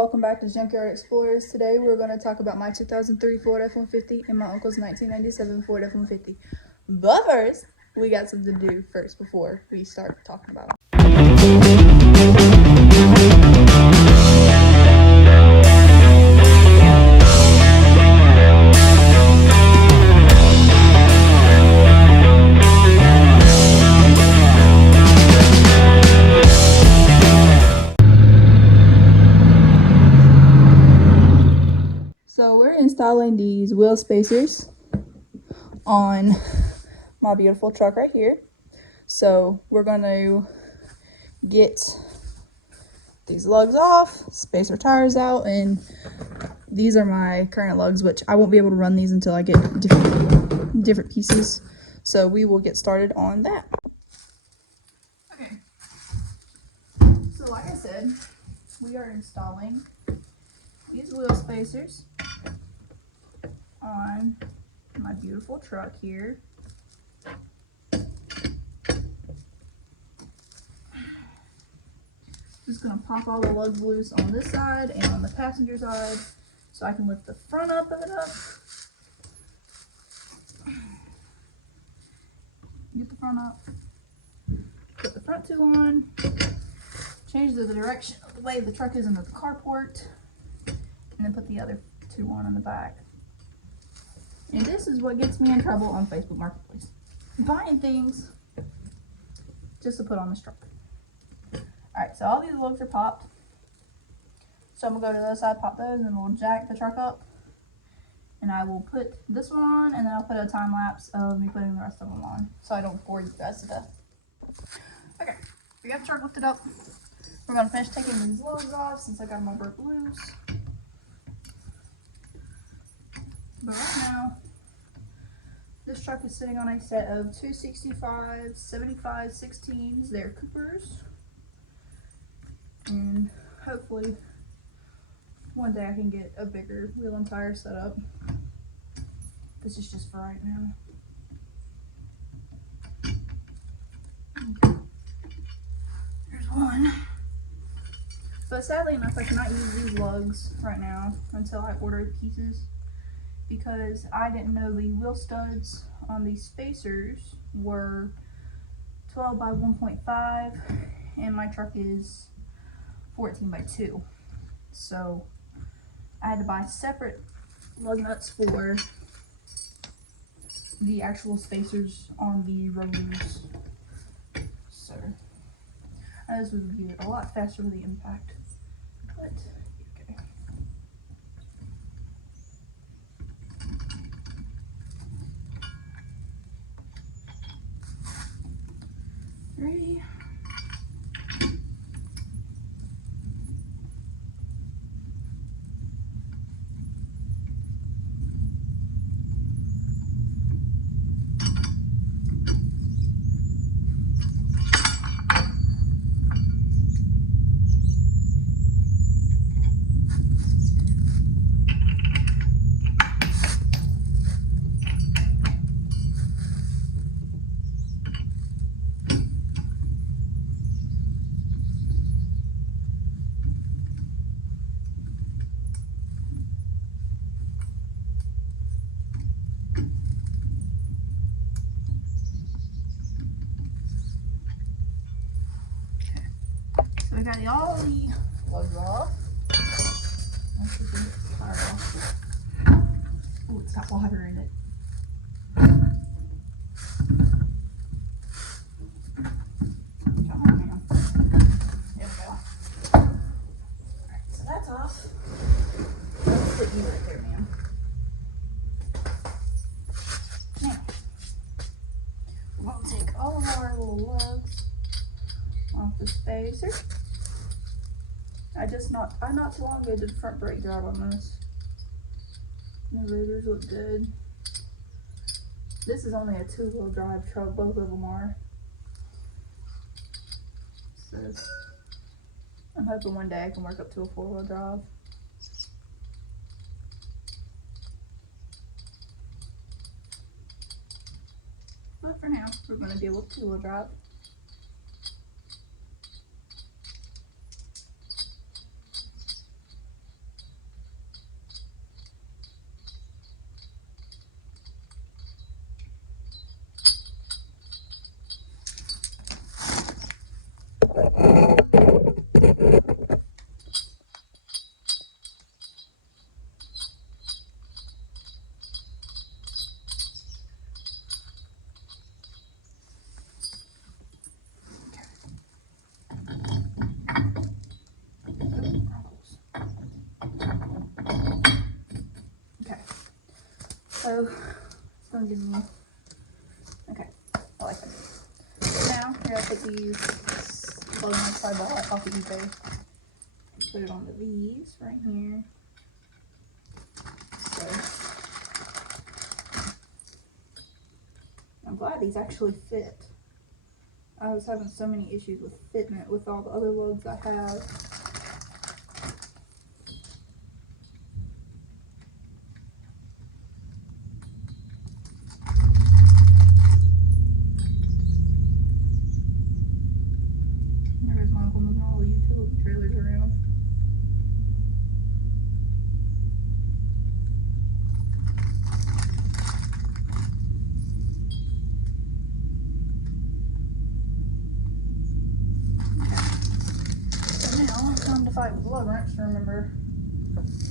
welcome back to Junkyard Explorers. Today we're going to talk about my 2003 Ford F-150 and my uncle's 1997 Ford F-150. But first, we got something to do first before we start talking about them. So we're installing these wheel spacers on my beautiful truck right here. So we're going to get these lugs off, space our tires out, and these are my current lugs, which I won't be able to run these until I get different pieces. So we will get started on that. Okay. So like I said, we are installing these wheel spacers on my beautiful truck here. Just gonna pop all the lugs loose on this side and on the passenger side so I can lift the front up of it up. Get the front up, put the front two on, change the direction of the way the truck is into the carport, and then put the other two on in the back. And this is what gets me in trouble on Facebook Marketplace. Buying things just to put on this truck. Alright, so all these lugs are popped. So I'm going to go to the other side, pop those, and then we'll jack the truck up. And I will put this one on, and then I'll put a time lapse of me putting the rest of them on, so I don't bore you guys to death. Okay, we got the truck lifted up. We're going to finish taking these lugs off since I got them all broke loose. But right now, this truck is sitting on a set of 265 75 16s. They're Coopers. And hopefully one day I can get a bigger wheel and tire setup. This is just for right now. There's one. But sadly enough, I cannot use these lugs right now until I order the pieces, because I didn't know the wheel studs on these spacers were 12 by 1.5 and my truck is 14 by 2. So I had to buy separate lug nuts for the actual spacers on the rotors. So this would be a lot faster with the impact, but okay. Ready? So we got all the lugs off. Let's get the tire off. Oh, it's got water in it. Come on, man. There we go. Alright, so that's off. Let's put you right there, man. Now, we're going to take all of our little lugs off the spacer. I not too long ago did the front brake job on this. The rotors look good. This is only a 2-wheel drive truck, both of them are. So I'm hoping one day I can work up to a 4-wheel drive. But for now, we're going to deal with 2-wheel drive. So it's gonna give me, okay, I like that. Now here I put these clothing lights I bought off of eBay. Put it onto these right here. So I'm glad these actually fit. I was having so many issues with fitment with all the other loads I have. There's my uncle moving all the utility trailers around. Time to fight with lug wrench to remember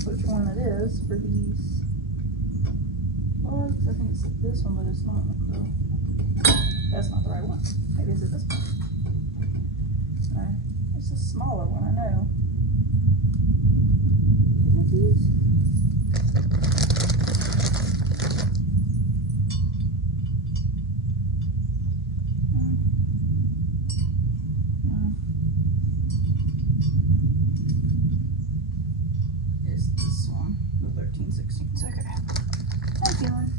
which one it is for these lugs. I think it's this one, but it's not. So that's not the right one. Maybe is it this one? No, it's a smaller one, I know. Is it these? It's this one, the 13/16. Okay. I'm feeling.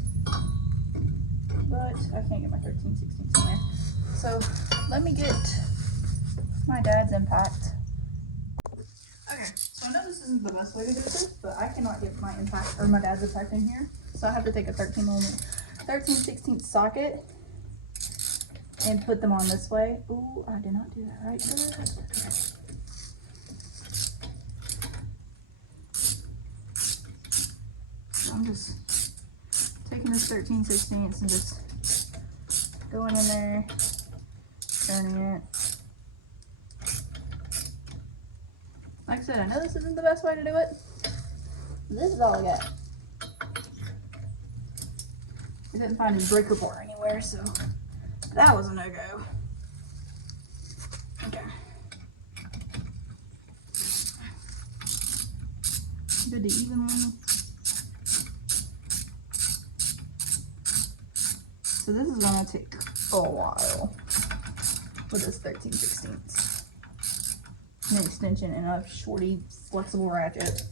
But I can't get my 13/16 in there. So let me get my dad's impact. Okay, so I know this isn't the best way to do this, but I cannot get my impact or my dad's impact in here. So I have to take a 13/16 socket and put them on this way. Ooh, I did not do that right. So I'm just taking this 13/16 and just going in there, turning it. Like I said, I know this isn't the best way to do it. This is all I got. I didn't find his breaker bar anywhere, so that was a no-go. Okay. Good to evenly. So this is gonna take a while with this 13/16. An extension and a shorty flexible ratchet.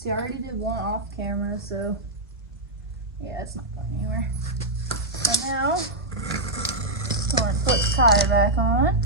See, I already did one off camera, so yeah, it's not going anywhere. So now, I'm going to put the tire back on.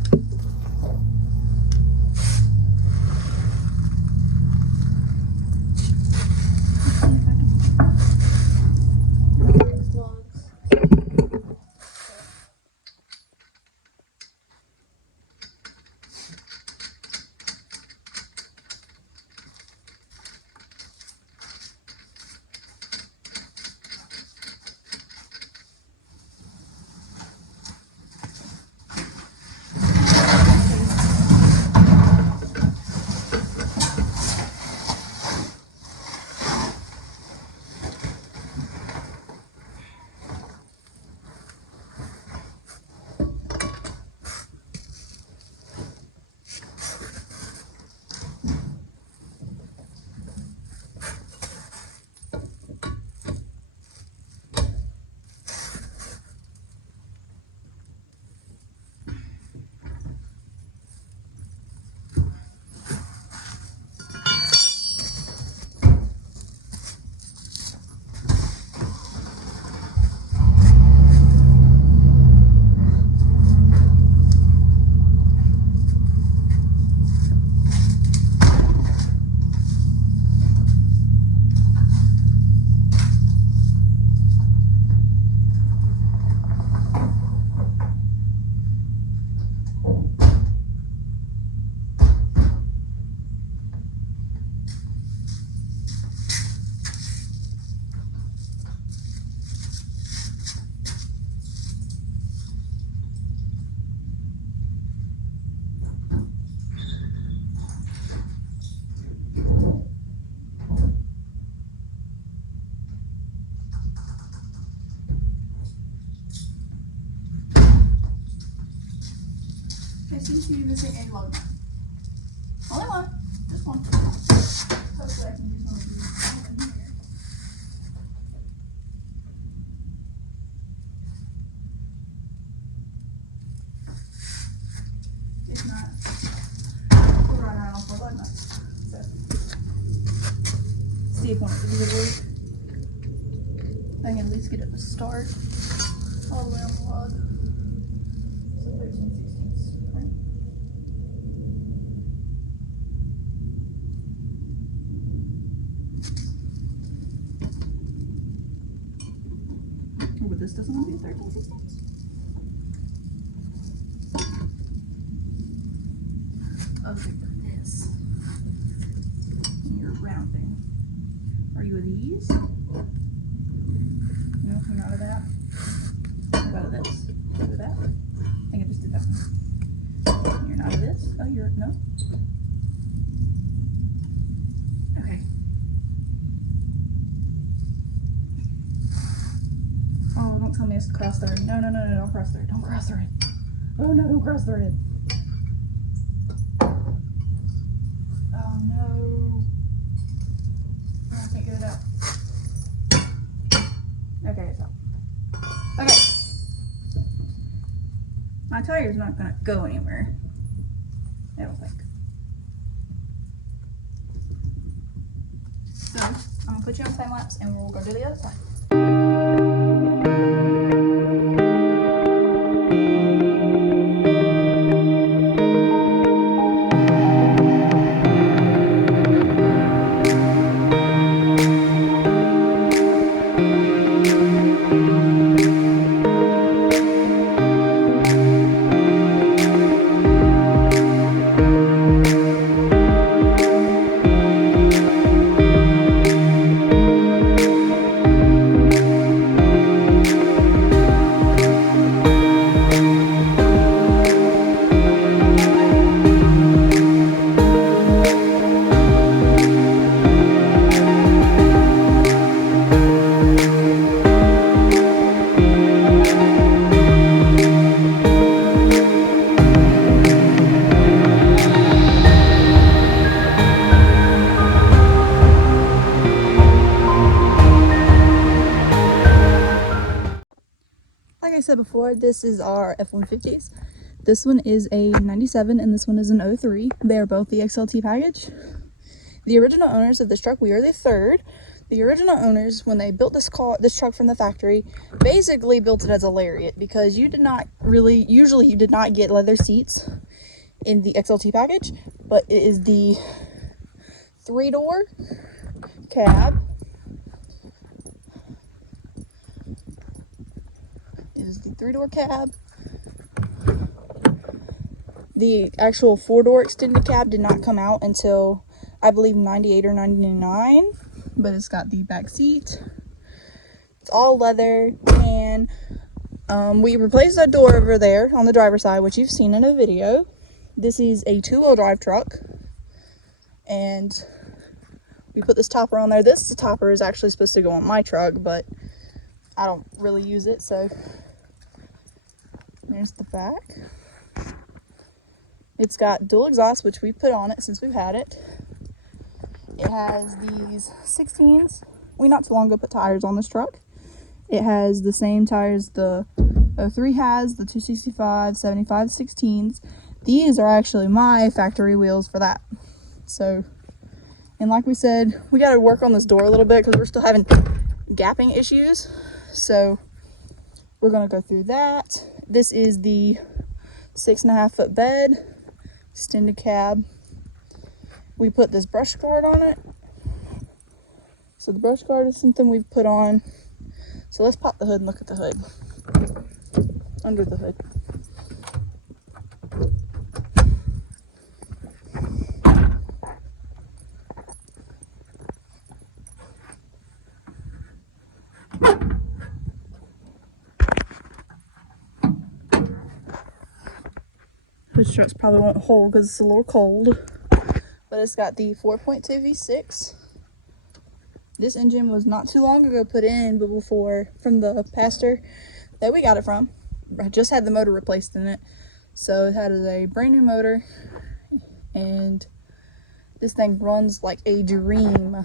seems to be missing a lug nut. Only one. Just one. Hopefully I can use one of these in here. If not, we'll run out for lug nuts. So, see if one of these will work. I can at least get it to start all the way on the lug. So 13/16, right? Oh, but this doesn't want to be 13/16. Okay, but this. You're rounding. Are you of these? No, I'm not of that. What about this? What about that? I think I just did that one. You're not of this? Oh, you're, no? Okay. Oh, don't tell me it's cross thread. No, no, no, no, don't cross thread. Don't cross thread. Oh, no, don't cross thread. Oh, no. Oh, I can't get it out. Okay, it's out. Okay. My tire's not gonna go anywhere. I don't think. So, I'm gonna put you on time lapse and we'll go do the other side. Like I said before, this is our F150s. This one is a 97 and this one is an 03. They are both the XLT package. The original owners of this truck, we are the third. The original owners, when they built this truck from the factory, basically built it as a Lariat because you did not really, usually you did not get leather seats in the XLT package, but it is the 3-door cab. It is the 3-door cab. The actual 4-door extended cab did not come out until I believe 98 or 99, but it's got the back seat. It's all leather, and we replaced that door over there on the driver's side, which you've seen in a video. This is a 2-wheel drive truck, and we put this topper on there. This topper is actually supposed to go on my truck, but I don't really use it, so there's the back. It's got dual exhaust, which we put on it since we've had it. It has these 16s. We not too long ago put tires on this truck. It has the same tires the 03 has, the 265, 75, 16s. These are actually my factory wheels for that. So, and like we said, we got to work on this door a little bit because we're still having gapping issues. So we're going to go through that. This is the 6.5-foot bed, extended cab. We put this brush guard on it. So the brush guard is something we've put on. So let's pop the hood and look at the hood. Under the hood. Hood struts probably won't hold because it's a little cold. But it's got the 4.2 V6. This engine was not too long ago put in, but before from the pastor that we got it from. I just had the motor replaced in it. So it has a brand new motor, and this thing runs like a dream.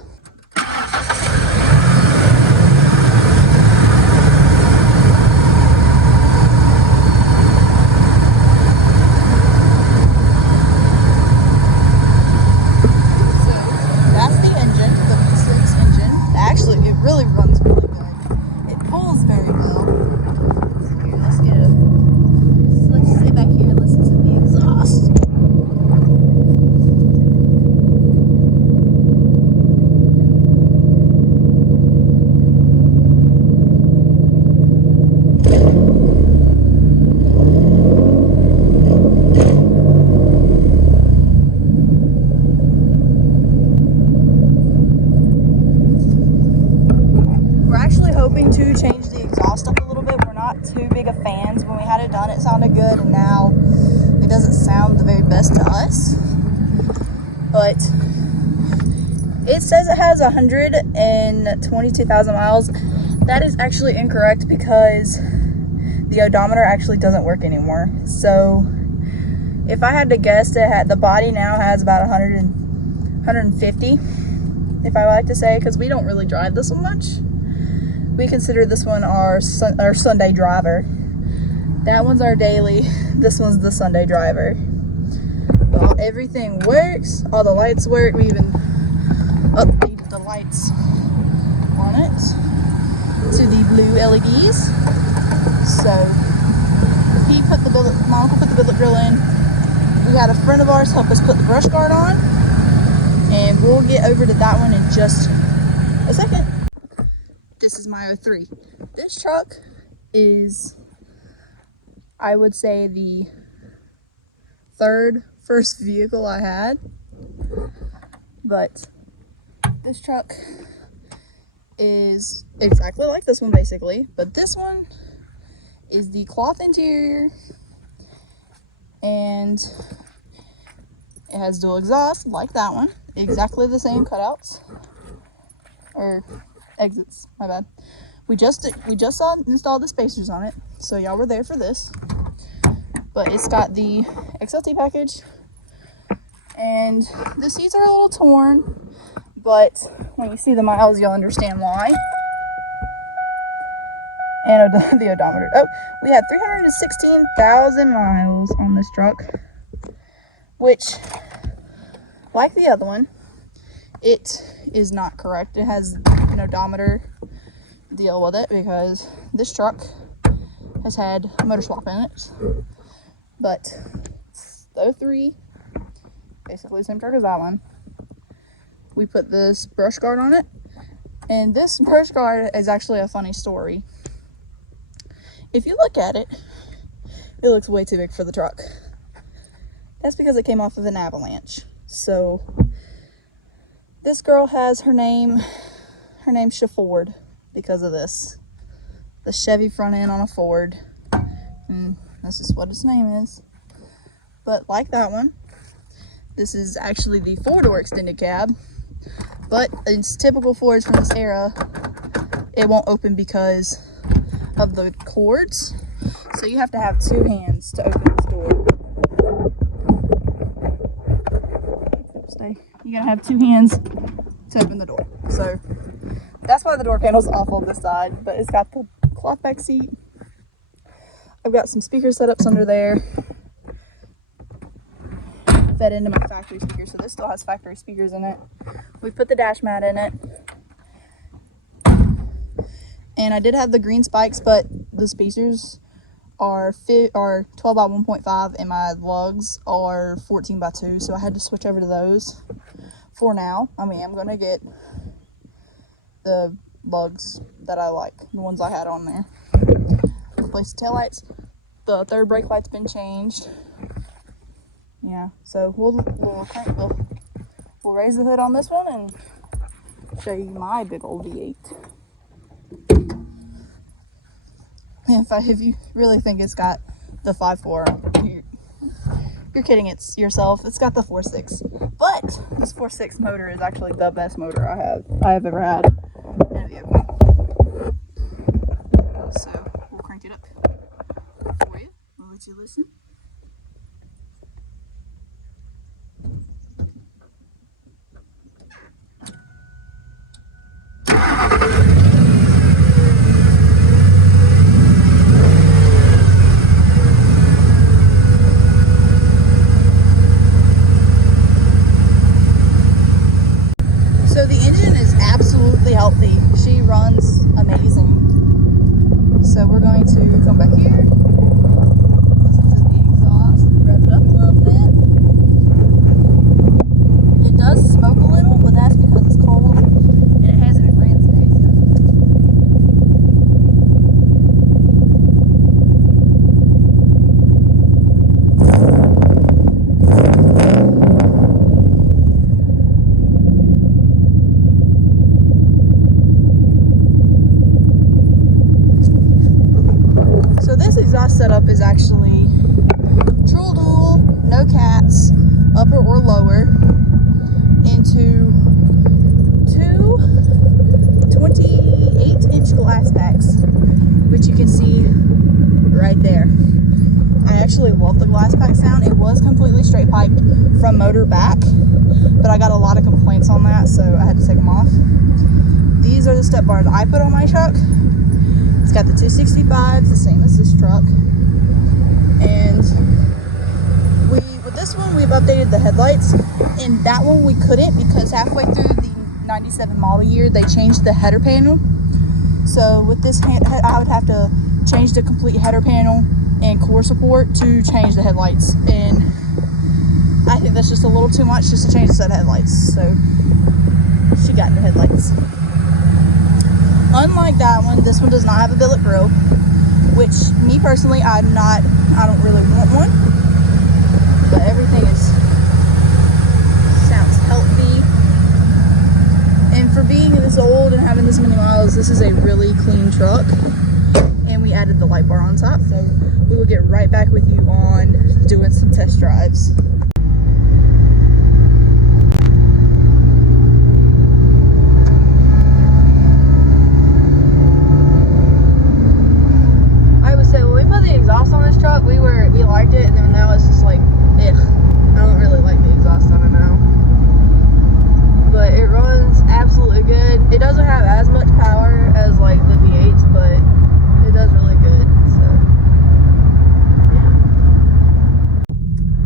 It really runs really good. It pulls very well. So here, let's sit back here and listen to the exhaust. Hoping to change the exhaust up a little bit. We're not too big of fans. When we had it done, it sounded good, and now it doesn't sound the very best to us. But it says it has 122,000 miles. That is actually incorrect because the odometer actually doesn't work anymore. So if I had to guess, the body now has about 150, if I like to say, because we don't really drive this one much. We consider this one our Sunday driver. That one's our daily. This one's the Sunday driver. But everything works. All the lights work. We even updated the lights on it to the blue LEDs. So my uncle put the billet grill in. We had a friend of ours help us put the brush guard on, and we'll get over to that one in just a second. This is my 03. This truck is, I would say, the first vehicle I had. But this truck is exactly like this one, basically. But this one is the cloth interior, and it has dual exhaust like that one. Exactly the same cutouts. Or exits, my bad. We just installed the spacers on it, so y'all were there for this. But it's got the XLT package, and the seats are a little torn, but when you see the miles, you'll understand why. And the odometer. Oh, we had 316,000 miles on this truck, which, like the other one, it is not correct. It has an odometer deal with it because this truck has had a motor swap in it. But the 03, basically the same truck as that one. We put this brush guard on it, and this brush guard is actually a funny story. If you look at it, it looks way too big for the truck. That's because it came off of an avalanche. So this girl has her name's Ford because of this. The Chevy front end on a Ford. And this is what its name is. But like that one, this is actually the 4-door extended cab. But it's typical Fords from this era. It won't open because of the cords. So you have to have 2 hands to open this door. You gotta have 2 hands to open the door. So that's why the door panel's off on this side, but it's got the cloth back seat. I've got some speaker setups under there fed into my factory speaker, so this still has factory speakers in it. We put the dash mat in it, and I did have the green spikes, but the spacers are 12 by 1.5 and my lugs are 14 by 2, so I had to switch over to those for now. I mean, I'm gonna get the lugs that I like, the ones I had on there. Replace the taillights. The third brake light's been changed. Yeah, so we'll raise the hood on this one and show you my big old V8. If you really think it's got the 5.4, you're kidding yourself. It's got the 4.6, but this 4.6 motor is actually the best motor I have ever had in a vehicle. So we'll crank it up for you. We'll let you listen. back here. Listen to the exhaust, rev it up a little bit. It does smoke a little, but that's because it's cold and it hasn't been ran today. So this exhaust setup is actually triple dual, no cats, upper or lower, into two 28-inch glass packs, which you can see right there. I actually love the glass pack sound. It was completely straight piped from motor back, but I got a lot of complaints on that, so I had to take them off. These are the step bars I put on my truck. It's got the 265s, the same as this truck. And with this one, we've updated the headlights. In that one, we couldn't because halfway through the 97 model year, they changed the header panel. So with this, I would have to change the complete header panel and core support to change the headlights. And I think that's just a little too much just to change a set of headlights. So she got new headlights. Unlike that one, this one does not have a billet grill, which me personally, I don't really want one, but everything sounds healthy. And for being this old and having this many miles, this is a really clean truck. And we added the light bar on top, so we will get right back with you on doing some test drives. Exhaust on this truck, we liked it, and then now it's just like, ugh, I don't really like the exhaust on it now. But it runs absolutely good. It doesn't have as much power as like the V8s, but it does really good. So yeah.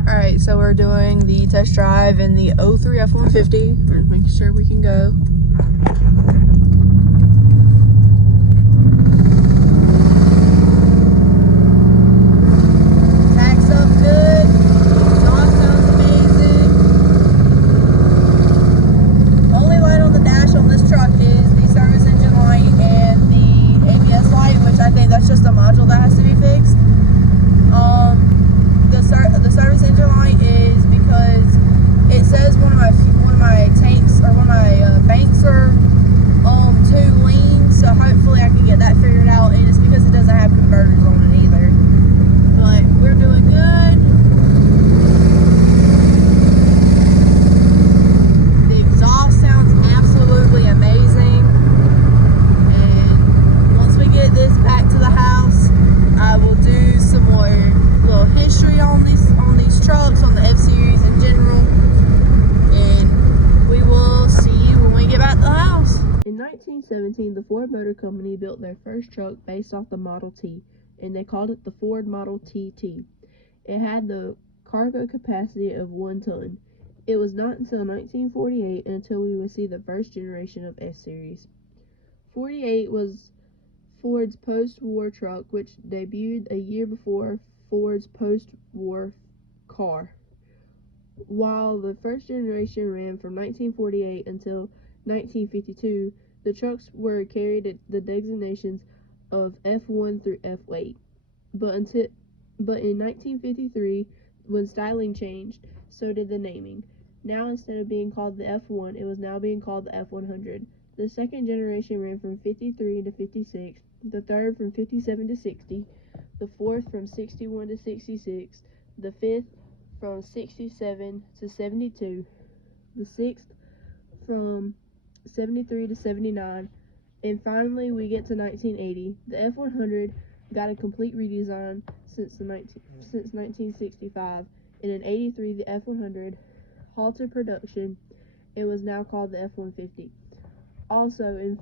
Alright, so we're doing the test drive in the 03 F150. We're just making sure we can go. In 1917, the Ford Motor Company built their first truck based off the Model T, and they called it the Ford Model TT. It had the cargo capacity of 1 ton. It was not until 1948 until we would see the first generation of S-Series. 48 was Ford's post-war truck, which debuted a year before Ford's post-war car. While the first generation ran from 1948 until 1952, the trucks were carried the designations of F1 through F8. But in 1953, when styling changed, so did the naming. Now, instead of being called the F1, it was now being called the F100. The second generation ran from 53 to 56, the third from 57 to 60, the fourth from 61 to 66, the fifth from 67 to 72, the sixth from 73 to 79, and finally we get to 1980. The F100 got a complete redesign since 1965, and in 83 the F100 halted production and was now called the F150. Also in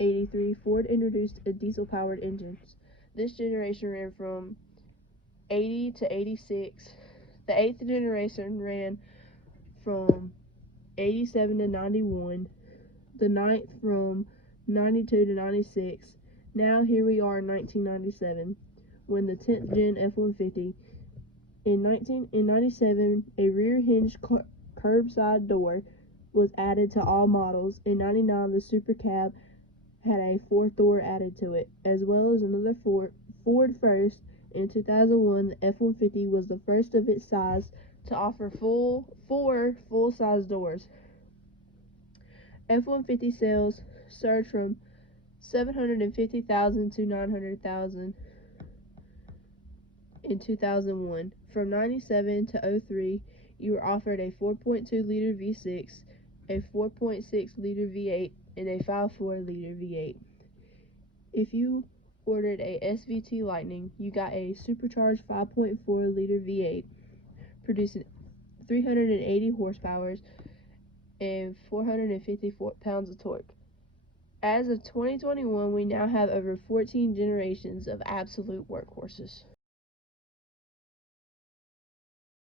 83, Ford introduced a diesel-powered engines. This generation ran from 80 to 86. The 8th generation ran from 87 to 91. The 9th from 92 to 96. Now here we are in 1997. when the 10th gen F-150. In 1997, a rear-hinged curbside door was added to all models. In 99, the Super Cab had a fourth door added to it, as well as another Ford first. In 2001, the F-150 was the first of its size to offer four full-size doors. F-150 sales surged from 750,000 to 900,000 in 2001. From 97 to 03, you were offered a 4.2-liter V6, a 4.6-liter V8, and a 5.4-liter V8. If you ordered a SVT Lightning, you got a supercharged 5.4-liter V8, producing 380 horsepower and 454 pounds of torque. As of 2021, we now have over 14 generations of absolute workhorses.